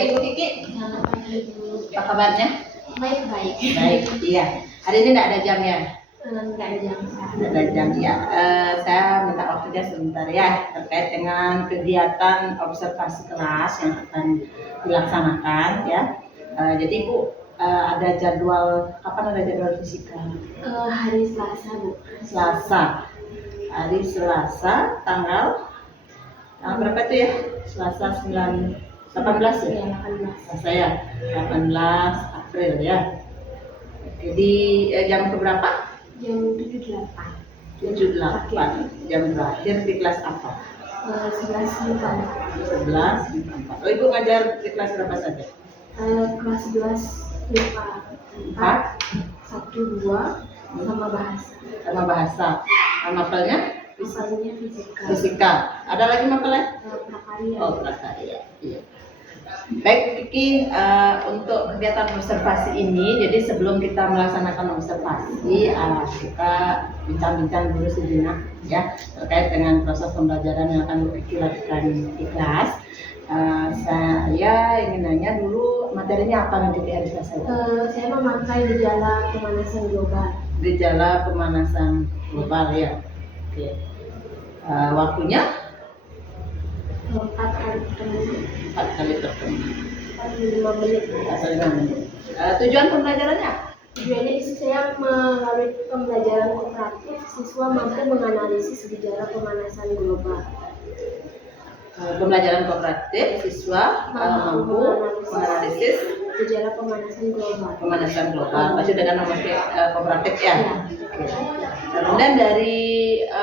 pagi Bu Kiki. Apa kabarnya? Baik. Baik, iya. Hari ini tidak ada jamnya? Nggak ada jam. Tidak ada jam, ya. Saya minta waktunya sebentar ya, terkait dengan kegiatan observasi kelas yang akan dilaksanakan ya. Jadi Bu, ada jadwal, kapan ada jadwal fisika? Hari Selasa, Bu. Selasa. Hari Selasa, tanggal berapa itu ya? Selasa 18 ya? 18. Selasa ya, 18 April ya. Jadi jam berapa? Jam 7.08. 7.08. Jam terakhir di kelas apa? 11 MIPA. 11 MIPA 4. Oh, Ibu ngajar di kelas berapa saja? Kelas 11 MIPA 4, 1, 2 sama bahasa. Sama bahasa. Mapelnya? Misalnya fisika. Fisika. Ada lagi mapelnya? Prakarya. Oh, prakarya. Iya. Baik Bu Kiki, untuk kegiatan observasi ini, jadi sebelum kita melaksanakan observasi, kita bincang-bincang dulu sejenak ya terkait dengan proses pembelajaran yang akan Bu Kiki lakukan di kelas. Saya ingin nanya dulu, materinya apa nanti di hari Selasa? Saya memakai gejala pemanasan global. Gejala pemanasan global ya. Oke. Waktunya 4 kali pertemuan. 4 kali pertemuan. 45 menit. 45 menit. Tujuan pembelajarannya? Tujuannya di sini saya melalui pembelajaran kooperatif, siswa mampu menganalisis gejala pemanasan global. Pembelajaran kooperatif, siswa mampu menganalisis gejala pemanasan global. Pemanasan global, pasti dengan memakai kooperatif ya. Ya. Oke. Kemudian dari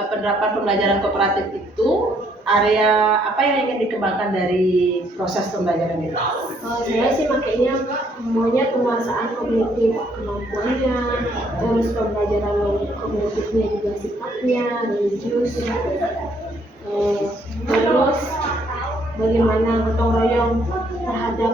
penerapan pembelajaran kooperatif itu, area apa yang ingin dikembangkan dari proses pembelajaran itu? Saya sih makanya maunya penguasaan kognitif kemampuannya, terus pembelajaran kognitifnya juga sifatnya, religius, terus bagaimana gotong royong terhadap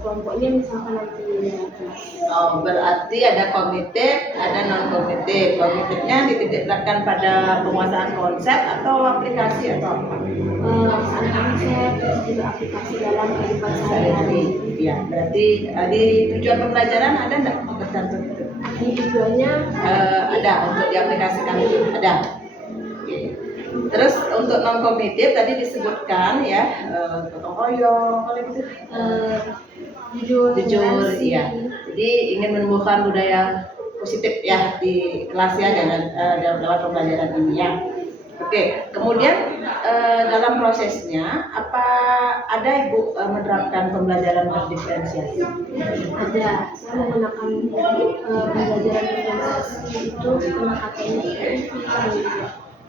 kelompoknya misalkan nanti di kelas. Oh, berarti ada kognitif, ada non kognitif. Kognitifnya dititikkan pada penguasaan konsep atau aplikasi atau apa? Penguasaan konsep terus juga aplikasi dalam kehidupan sehari-hari. Ya, berarti di tujuan pembelajaran ada nggak tercantum itu? Di tujuannya Ada untuk diaplikasikan itu ada. Oke. Terus untuk non kognitif tadi disebutkan ya gotong royong, kalau gitu. Jujur, Iya. Jadi ingin menumbuhkan budaya positif ya di kelas ya dengan lewat pembelajaran ini ya. Oke, kemudian dalam prosesnya apa ada Ibu menerapkan pembelajaran berdiferensiasi? ada. Saya menggunakan pembelajaran diferensiasi itu pendekatannya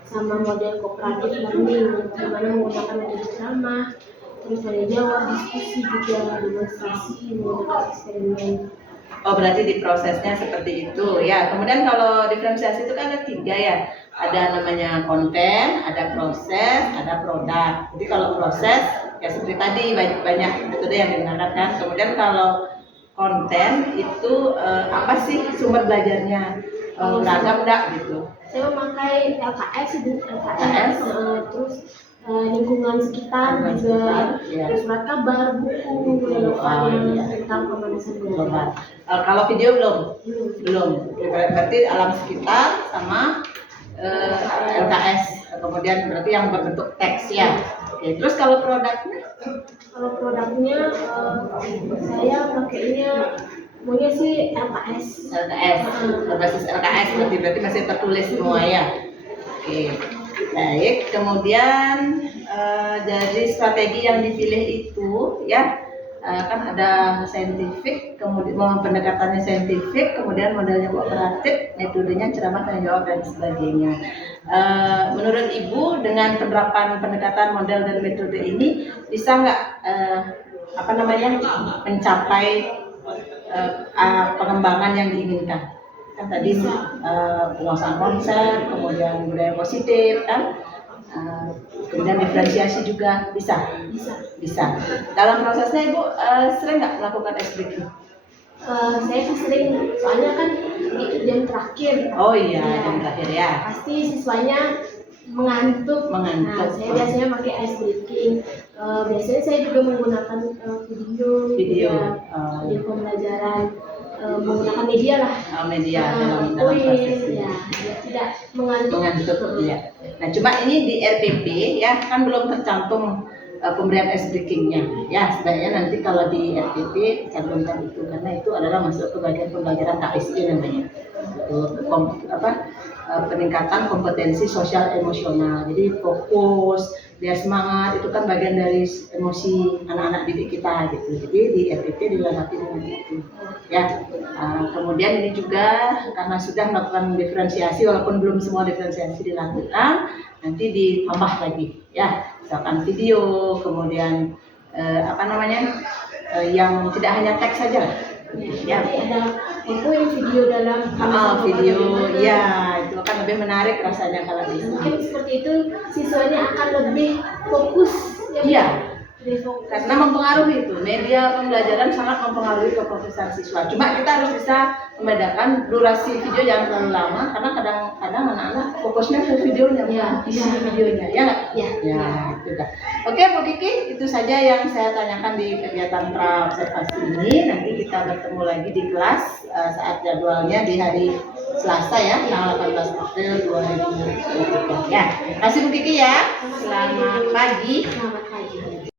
sama model kooperatif learning, bagaimana menggunakan metode ceramah, terus tanya jawab, diskusi juga, demonstrasi, menggunakan eksperimen. Oh, berarti di prosesnya seperti itu ya. Kemudian kalau diferensiasi itu kan ada 3 ya. Ada namanya konten, ada proses, ada produk. Jadi kalau proses ya seperti tadi banyak metode yang digunakan kan. Kemudian kalau konten itu apa sih sumber belajarnya? Beragam enggak gitu? Saya memakai LKS, terus lingkungan sekitar juga, ya. terus surat kabar, buku, relevan tentang pemanasan global. Kalau video belum. Berarti alam sekitar sama LKS. Kemudian berarti yang berbentuk teks ya. Oke. Terus kalau produknya? Kalau produknya saya pakainya maunya sih LKS. Berbasis LKS berarti masih tertulis semua ya. Oke. Baik, kemudian dari strategi yang dipilih itu ya kan ada saintifik, kemudian pendekatannya saintifik, kemudian modelnya kooperatif, metodenya ceramah, tanya jawab dan sebagainya. Menurut Ibu dengan penerapan pendekatan model dan metode ini bisa nggak mencapai pengembangan yang diinginkan? Kan tadi penguasaan konsep, kemudian budaya positif kan, kemudian diferensiasi juga bisa. Dalam prosesnya Ibu sering nggak melakukan ice breaking? Saya sih sering, soalnya kan itu jam terakhir. Oh iya, jam terakhir ya. Pasti siswanya mengantuk. Mengantuk. Nah, saya biasanya pakai ice breaking. Biasanya saya juga menggunakan Video. ya, video pembelajaran, menggunakan media lah. Media dalam Poin, proses ya, biar tidak mengantuk. ya. Nah, cuma ini di RPP ya kan belum tercantum pemberian ice breaking-nya. Ya, sebenarnya nanti kalau di RPP cantumkan itu karena itu adalah masuk ke bagian pembelajaran KSI namanya. Itu peningkatan kompetensi sosial emosional. Jadi fokus, biar semangat itu kan bagian dari emosi anak-anak didik kita gitu. Jadi di RPP dilengkapi dengan itu. Ya, kemudian ini juga karena sudah melakukan diferensiasi walaupun belum semua diferensiasi dilakukan, nanti ditambah lagi ya, misalkan video, kemudian yang tidak hanya teks saja. Ya, ada video dalam video, ya itu akan lebih menarik rasanya kalau di sini. Mungkin seperti itu siswanya akan lebih fokus. Iya. Karena mempengaruhi itu, media pembelajaran sangat mempengaruhi kefokusan siswa. Cuma kita harus bisa membedakan durasi video yang terlalu lama, karena kadang-kadang anak-anak fokusnya ke videonya, isi videonya, ya nggak? Ya, itu dah. Oke, Bu Kiki, itu saja yang saya tanyakan di kegiatan pra-observasi ini. Nanti kita bertemu lagi di kelas saat jadwalnya di hari Selasa ya, tanggal 18 April 2023. Ya, terima kasih Bu Kiki ya. Selamat pagi. Selamat pagi.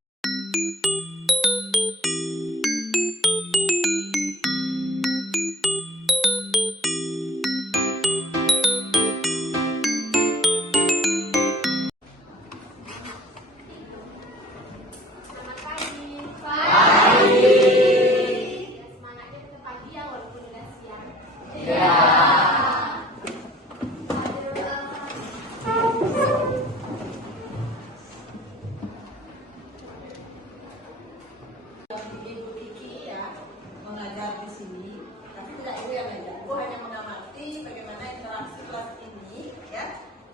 Ibu Kiki ya mengajar di sini, tapi tidak ibu yang ngajar. Ibu hanya mengamati bagaimana interaksi kelas ini ya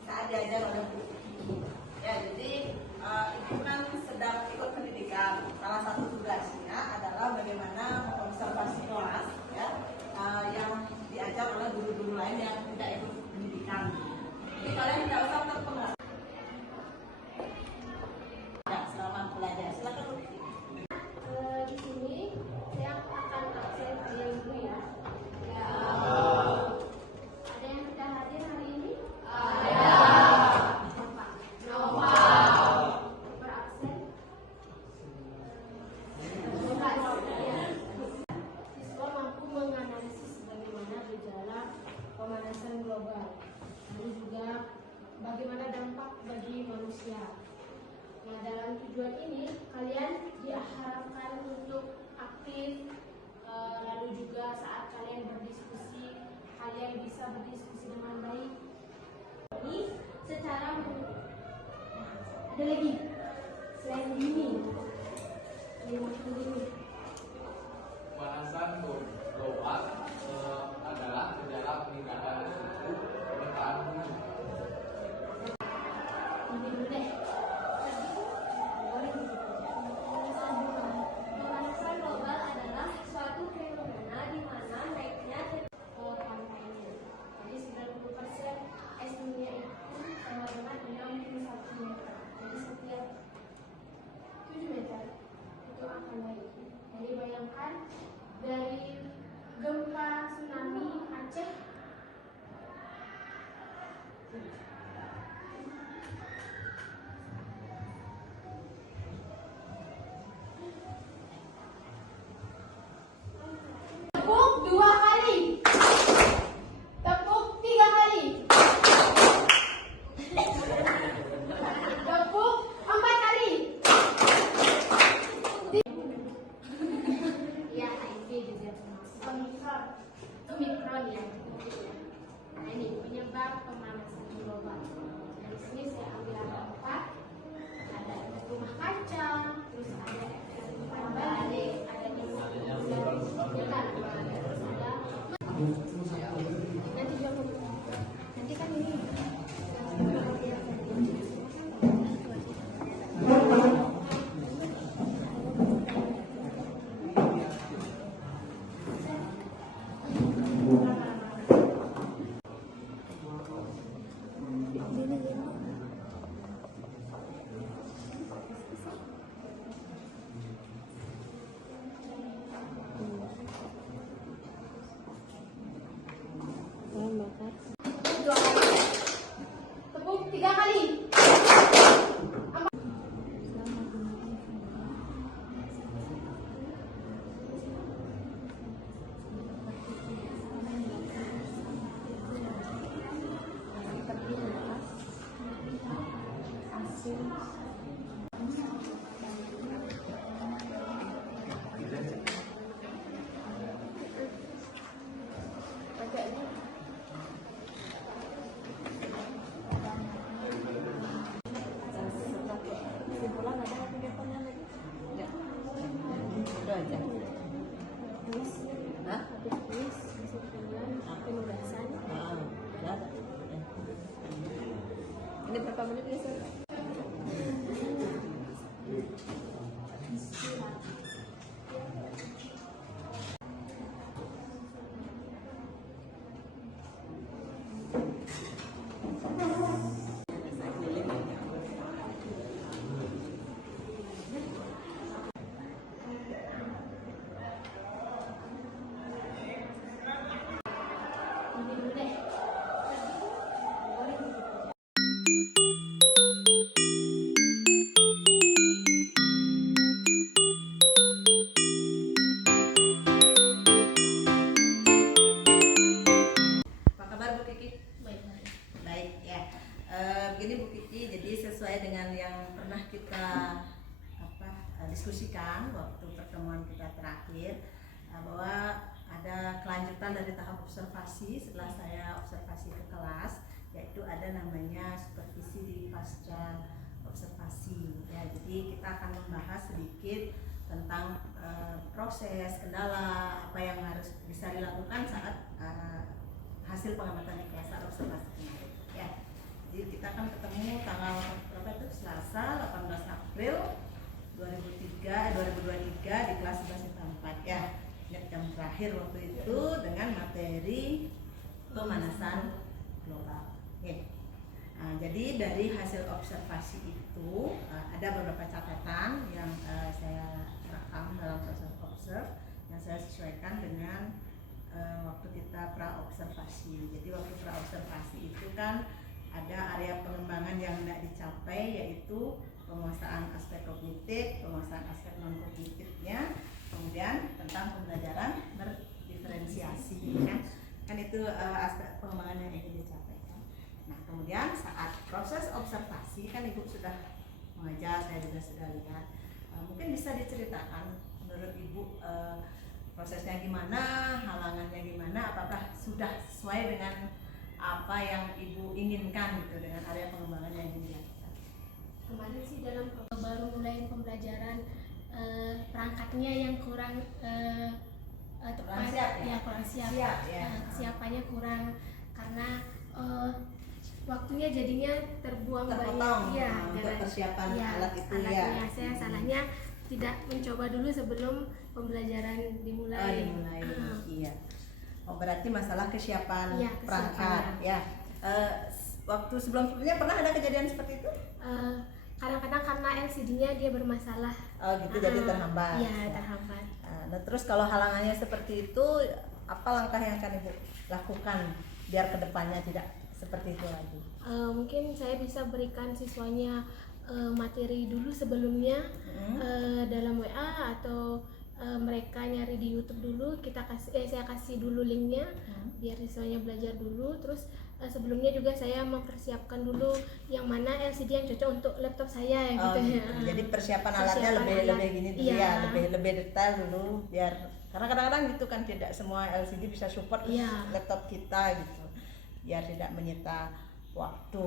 saat diajar oleh Bu Kiki. Ya, jadi ibu kan sedang ikut pendidikan. Salah satu tugasnya adalah bagaimana mengobservasi kelas ya yang diajar oleh guru-guru lain yang tidak ikut pendidikan. Jadi kalian tidak usah terpengaruh. Ya, selamat belajar. Silakan Bu Kiki. Di sini saya akan absen kalian dulu ya. Ada yang sudah hadir hari ini? Ada. Siapa? Berabsen? Siswa mampu menganalisis bagaimana gejala pemanasan global, lalu juga bagaimana dampak bagi manusia. Nah, dalam tujuan ini kalian diharapkan untuk aktif, lalu juga saat kalian berdiskusi, kalian bisa berdiskusi dengan baik. Ini secara ada lagi selain ini, Pemanasan global adalah gejala peningkatan suhu permukaan bumi. ini dulu deh. Pemanasan global adalah suatu fenomena di mana naiknya pantainya. Jadi 90% es dunia itu sama dengan 61 meter. Jadi setiap 7 meter itu akan naik. Jadi bayangkan dari gempa tsunami Aceh Tepuk 2 kali. Tepuk 3 kali. Tepuk 4 kali. ya HIV juga termasuk Omikron ya. Nah ini penyebab pemanasan global. Dari sini saya ambil angka 4. Ada efek rumah kaca, terus ada efek balik, ada terus ada nanti juga nanti kan ini 2 kali. Tepuk 3 kali. Itu aja. Hah? Penugasan. Udah ada. Ya. Ini berapa menit ya, Sir? Apa kabar Bu Kiki? Baik-baik. Baik ya. Begini Bu Kiki, jadi sesuai dengan yang pernah kita diskusikan waktu pertemuan kita terakhir, bahwa ada kelanjutan dari tahap observasi setelah saya observasi ke kelas, yaitu ada namanya supervisi di pasca observasi. Ya, jadi kita akan membahas sedikit tentang proses, kendala, apa yang harus bisa dilakukan saat hasil pengamatan di kelas observasi kemarin. Ya, jadi kita akan ketemu tanggal berapa itu? Selasa 18 April 2023 di kelas 11 ya. Jam terakhir waktu itu dengan materi pemanasan global. Ya. Nah, jadi dari hasil observasi itu ada beberapa catatan yang saya rekam dalam proses observe yang saya sesuaikan dengan waktu kita pra observasi. Jadi waktu pra observasi itu kan ada area pengembangan yang tidak dicapai, yaitu penguasaan aspek kognitif, penguasaan aspek non kognitifnya, kemudian tentang pembelajaran berdiferensiasi, kan itu aspek pengembangan yang ingin dicapai. Nah, kemudian saat proses observasi kan Ibu sudah mengajar, saya juga sudah lihat. Mungkin bisa diceritakan menurut Ibu prosesnya gimana, halangannya gimana, apakah sudah sesuai dengan apa yang Ibu inginkan gitu dengan area pengembangan yang ingin dilakukan? Kemarin sih dalam baru mulai pembelajaran perangkatnya yang kurang tepat, siap, ya? Kurang siap, Siap, ya. Kesiapannya kurang karena waktunya jadinya terbuang Terpotong banyak, untuk persiapan alat itu, alatnya. Saya salahnya tidak mencoba dulu sebelum pembelajaran dimulai. Iya. Oh, berarti masalah kesiapan Iya, perangkat, ya. Waktu sebelumnya pernah ada kejadian seperti itu? Kadang-kadang karena LCD-nya dia bermasalah. Oh gitu, jadi terhambat. Iya, terhambat. Nah, terus kalau halangannya seperti itu, apa langkah yang akan Ibu lakukan biar kedepannya tidak seperti itu lagi? Mungkin saya bisa berikan siswanya materi dulu sebelumnya dalam WA atau mereka nyari di YouTube dulu, saya kasih dulu linknya biar siswanya belajar dulu. Terus sebelumnya juga saya mempersiapkan dulu yang mana LCD yang cocok untuk laptop saya gitu ya. Jadi persiapan alatnya lebih gini dulu, iya. ya, lebih detail dulu, biar karena kadang-kadang gitu kan tidak semua LCD bisa support laptop kita gitu, biar tidak menyita waktu.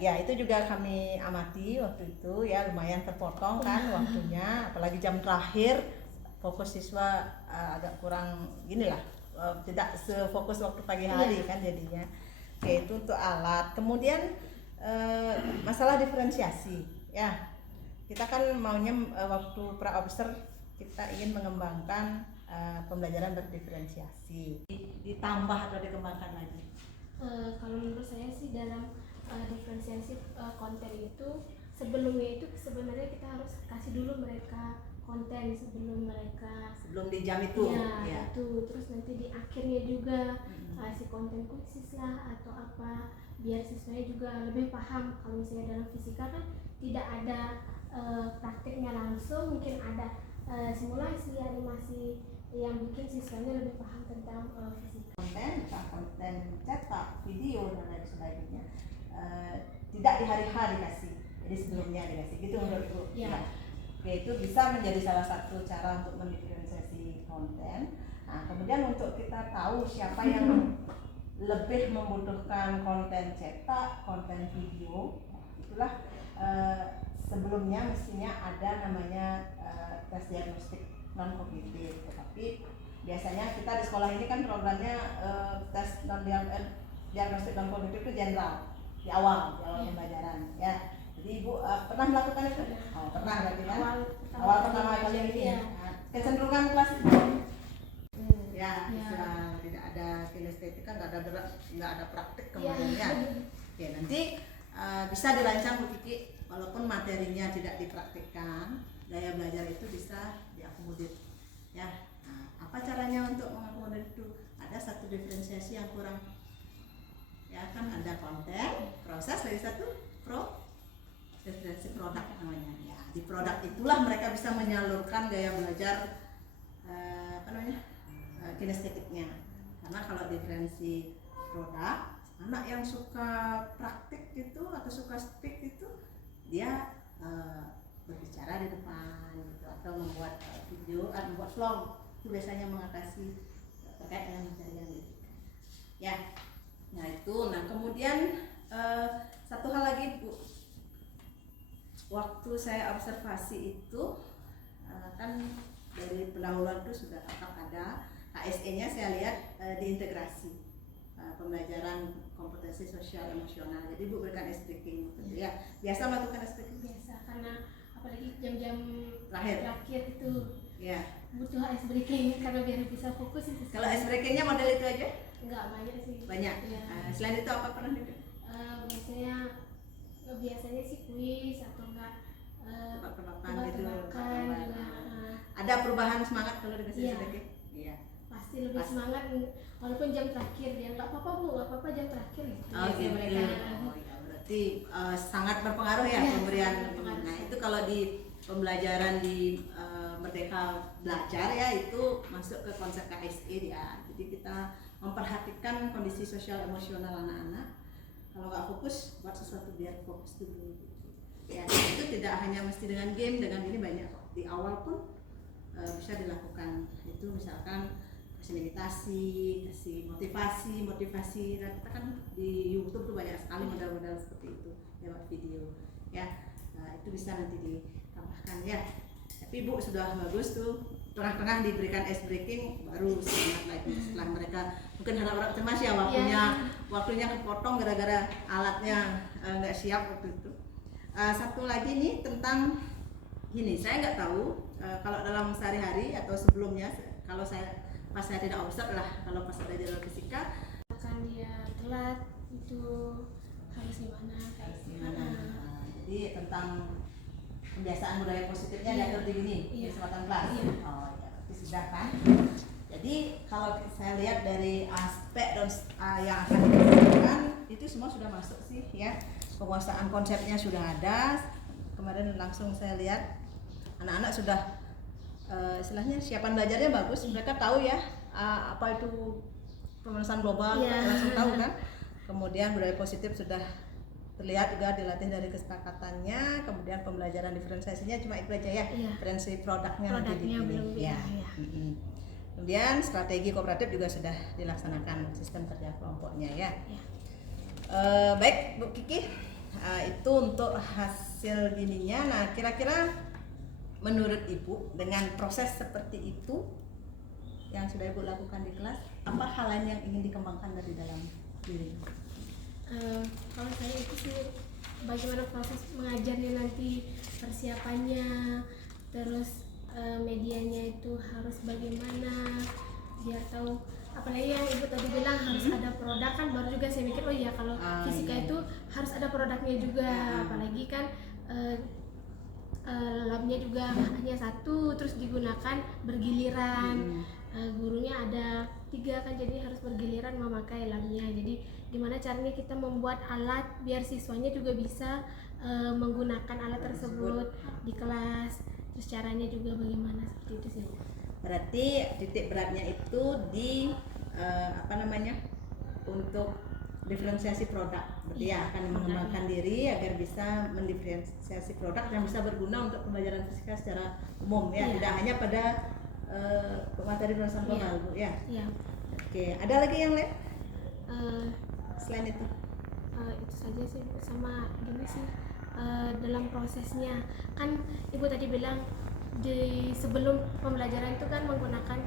Ya itu juga kami amati waktu itu, ya lumayan terpotong kan waktunya, apalagi jam terakhir fokus siswa agak kurang gini lah, tidak sefokus waktu pagi hari kan jadinya. Oke, itu untuk alat. Kemudian masalah diferensiasi, ya kita kan maunya waktu pra observe kita ingin mengembangkan pembelajaran berdiferensiasi, ditambah atau dikembangkan lagi. Kalau menurut saya sih dalam diferensiasi konten itu sebelumnya itu sebenarnya kita harus kasih dulu mereka konten sebelum di jam itu, ya. Itu terus nanti di akhirnya juga kasih konten khusus lah atau apa, biar siswanya juga lebih paham. Kalau misalnya dalam fisika kan tidak ada prakteknya langsung, mungkin ada simulasi, animasi yang bikin siswanya lebih paham tentang fisika. Konten cetak, video dan lain sebagainya tidak di hari H dikasih, jadi sebelumnya dikasih gitu menurut Ibu. Ya. Oke, itu bisa menjadi salah satu cara untuk mendiferensiasi konten. Nah, kemudian untuk kita tahu siapa yang lebih membutuhkan konten cetak, konten video, itulah sebelumnya mestinya ada namanya tes diagnostik non kognitif. Tetapi biasanya kita di sekolah ini kan programnya tes diagnostik non kognitif itu general di awal pembelajaran ya. Jadi Ibu pernah melakukan itu? Oh, pernah berarti kan? Awal pertama kali ini. Ya. Nah, kecenderungan kelas itu ya, istilah tidak ada kinestetika, nggak ada praktik kemudian ya. Oke, nanti bisa dirancang Bu Kiki, walaupun materinya tidak dipraktikkan, gaya belajar itu bisa diakomodir ya. Nah, apa caranya untuk mengakomodir itu? Ada satu diferensiasi yang kurang ya, kan ada konten, proses, dari satu diferensiasi produk namanya ya. Di produk itulah mereka bisa menyalurkan gaya belajar kinestetiknya. Karena kalau diferensi produk, anak yang suka praktik gitu atau suka speak itu dia berbicara di depan gitu, atau membuat video, membuat vlog, itu biasanya mengatasi terkait dengan materi yang diberikan ya. Nah itu, nah kemudian satu hal lagi Bu, waktu saya observasi itu kan dari pendahuluan itu sudah tetap ada KSE-nya, saya lihat diintegrasi pembelajaran kompetensi sosial emosional. Jadi Bu berikan ice breaking gitu ya. Biasa melakukan ice breaking? Biasa, karena apalagi jam-jam terakhir itu ya, butuh ice breaking karena biar bisa fokus itu. Kalau ice breakingnya model itu aja? Enggak banyak sih. Banyak. Ya. Selain itu apa pernah itu? Biasanya sih kuis atau enggak tebak-tebakan gitu. juga. Ada perubahan semangat kalau dikasih ice breaking? Iya. Pasti lebih semangat, walaupun jam terakhir dia nggak apa-apa Bu, nggak apa-apa jam terakhir gitu. Oh gitu. Mereka. Oh ya, berarti sangat berpengaruh ya, pemberian. Nah itu kalau di pembelajaran di Merdeka Belajar ya, itu masuk ke konsep KSE ya. Jadi kita memperhatikan kondisi sosial emosional anak-anak. Kalau nggak fokus, buat sesuatu biar fokus dulu gitu. Ya, itu tidak hanya mesti dengan game, dengan ini banyak kok. Di awal pun bisa dilakukan. Itu misalkan kasih meditasi, kasih motivasi. Nah, kita kan di YouTube tuh banyak sekali modal-modal seperti itu lewat video ya. Nah, itu bisa nanti ditambahkan ya. Tapi Bu sudah bagus tuh, tengah-tengah diberikan ice breaking, baru semangat lagi setelah mereka mungkin harap-harap cemas ya, waktunya kepotong gara-gara alatnya nggak siap waktu itu. Satu lagi nih tentang gini, saya nggak tahu kalau dalam sehari-hari atau sebelumnya, kalau pas saya tidak observe lah, kalau pas ada jalur fisika Akan dia telat itu harus gimana? Jadi tentang kebiasaan budaya positifnya diatur di sini di kesempatan kelas. Oh ya, berarti sudah kan. Jadi kalau saya lihat dari aspek dan yang akan diberikan itu semua sudah masuk sih ya. Penguasaan konsepnya sudah ada. Kemarin langsung saya lihat anak-anak sudah istilahnya siapan belajarnya bagus. Mereka tahu ya apa itu pemanasan global, langsung tahu kan. Kemudian budaya positif sudah terlihat juga dilatih dari kesepakatannya. Kemudian pembelajaran diferensiasinya cuma itu aja ya, diferensi produknya nanti di sini ya. Kemudian strategi kooperatif juga sudah dilaksanakan, sistem kerja kelompoknya ya. Baik Bu Kiki, itu untuk hasil gininya. Nah kira-kira menurut Ibu dengan proses seperti itu yang sudah Ibu lakukan di kelas, apa hal lain yang ingin dikembangkan dari dalam diri? Kalau saya itu sih bagaimana proses mengajarnya nanti, persiapannya, terus medianya itu harus bagaimana biar tahu. Apalagi yang Ibu tadi bilang harus ada produk, kan baru juga saya mikir oh iya kalau fisika itu harus ada produknya juga. Apalagi kan labnya juga hanya satu, terus digunakan bergiliran. Gurunya ada tiga kan, jadi harus bergiliran memakai labnya. Jadi gimana caranya kita membuat alat biar siswanya juga bisa menggunakan alat tersebut di kelas. Terus caranya juga bagaimana, seperti itu sih. Berarti titik beratnya itu di untuk diferensiasi produk. Berarti ya akan mengembangkan diri agar bisa mendiferensiasi produk yang bisa berguna untuk pembelajaran fisika secara umum ya, tidak hanya pada materi pemrosesan global, Bu ya. Iya. Oke, ada lagi yang lain selain itu? Itu saja sih, sama gini sih, dalam prosesnya kan Ibu tadi bilang di sebelum pembelajaran itu kan menggunakan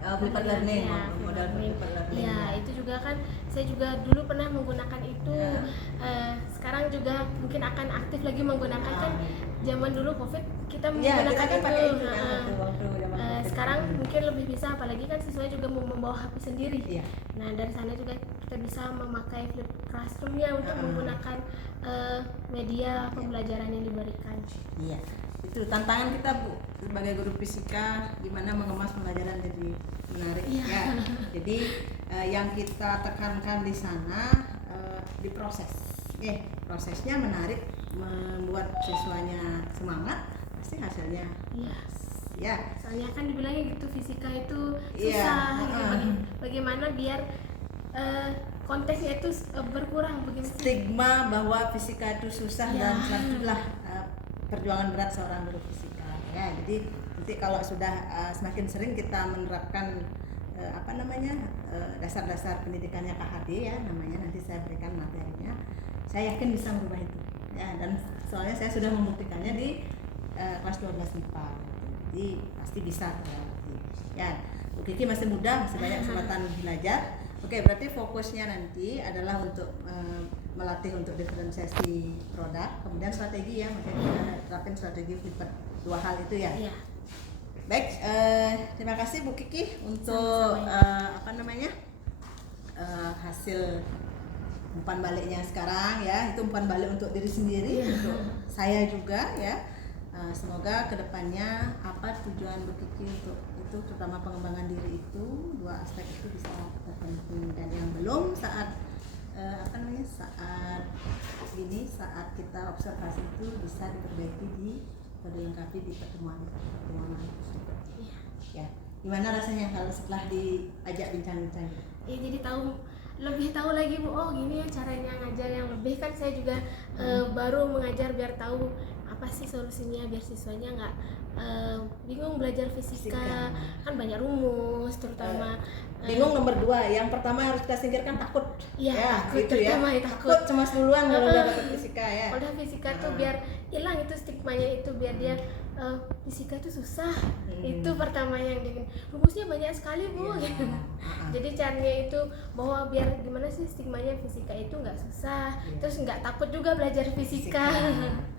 Flipped learning, ya, modal flipped learning. ya, itu juga kan saya juga dulu pernah menggunakan itu. Sekarang juga mungkin akan aktif lagi menggunakan, kan zaman dulu COVID kita Ya, menggunakan kita kan pakai itu kan Nah, waktu zaman COVID. sekarang mungkin lebih bisa, apalagi kan siswa juga mau membawa HP sendiri. Iya. Nah, dari sana juga kita bisa memakai flip classroom-nya untuk menggunakan media pembelajaran yang diberikan. Iya, itu tantangan kita, Bu, sebagai guru fisika, gimana mengemas pembelajaran jadi menarik ya. Jadi yang kita tekankan di sana di proses. Prosesnya menarik, membuat siswanya semangat, pasti hasilnya Iya. ya. Soalnya kan dibilangnya gitu, fisika itu Iya, susah. Bagaimana biar konteksnya itu berkurang begitu. Stigma bahwa fisika itu susah dan itulah perjuangan berat seorang guru fisika ya. Jadi nanti kalau sudah semakin sering kita menerapkan dasar-dasar pendidikannya KHD ya namanya, nanti saya berikan materinya, saya yakin bisa merubah itu ya. Dan soalnya saya sudah membuktikannya di kelas 12 MIPA, jadi pasti bisa ya. Bu Kiki masih muda, masih banyak kesempatan belajar. Oke, berarti fokusnya nanti adalah untuk melatih untuk diferensiasi produk, kemudian strategi ya, makanya kita terapin strategi Flipped, dua hal itu ya. Iya. Baik, terima kasih Bu Kiki untuk hasil umpan baliknya sekarang ya. Itu umpan balik untuk diri sendiri, untuk saya juga ya. Semoga kedepannya apa tujuan Bu Kiki untuk itu, terutama pengembangan diri itu, dua aspek itu bisa terpenuhi, dan yang belum saat saat kita observasi itu bisa diperbaiki dilengkapi di pertemuan ya. Gimana rasanya kalau setelah diajak bincang-bincang? Ya, jadi lebih tahu lagi, Bu, oh gini ya caranya ngajar yang lebih. Kan saya juga baru mengajar biar tahu apa sih solusinya biar siswanya nggak bingung belajar fisika. Kan banyak rumus terutama. Bingung nomor 2, yang pertama harus kita singkirkan takut. Iya, takut, gitu ya. takut. Cemas duluan kalau udah dapet fisika ya. Kalau udah fisika tuh biar hilang itu stigmanya itu, biar dia fisika itu susah. Itu pertama yang rumusnya banyak sekali, Bu. Jadi caranya itu bahwa biar gimana sih stigmanya fisika itu nggak susah, terus nggak takut juga belajar fisika.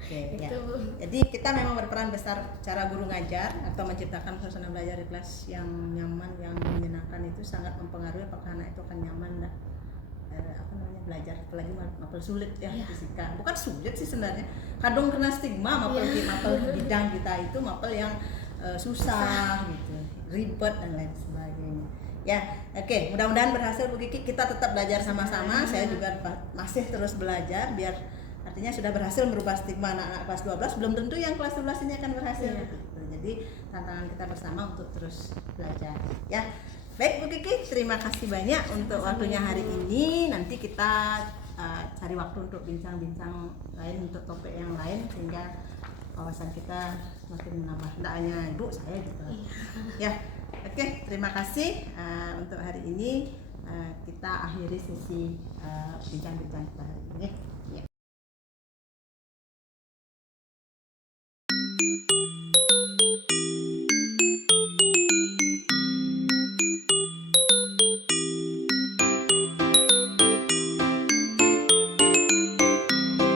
Oke, Gitu, ya. Bu. Jadi kita memang berperan besar cara guru ngajar atau menciptakan suasana belajar di kelas yang nyaman, yang menyenangkan, itu sangat mempengaruhi apakah anak itu akan nyaman dan belajar, apalagi mapel sulit ya. Fisika bukan sulit sih sebenarnya, kadang kena stigma mapel bidang kita itu mapel yang susah gitu, ribet dan lain sebagainya ya. Oke, mudah-mudahan berhasil Bu Kiki, kita tetap belajar sama-sama. Saya juga masih terus belajar, biar artinya sudah berhasil merubah stigma anak-anak kelas 12, belum tentu yang kelas 12 ini akan berhasil gitu. Jadi tantangan kita bersama untuk terus belajar ya. Baik Bu Kiki, terima kasih banyak untuk waktunya hari ini. Nanti kita cari waktu untuk bincang-bincang lain untuk topik yang lain, sehingga wawasan kita semakin menambah. Tidak hanya Ibu, saya juga. Ya, oke, terima kasih untuk hari ini. Kita akhiri sesi bincang-bincang kita hari ini. Ya.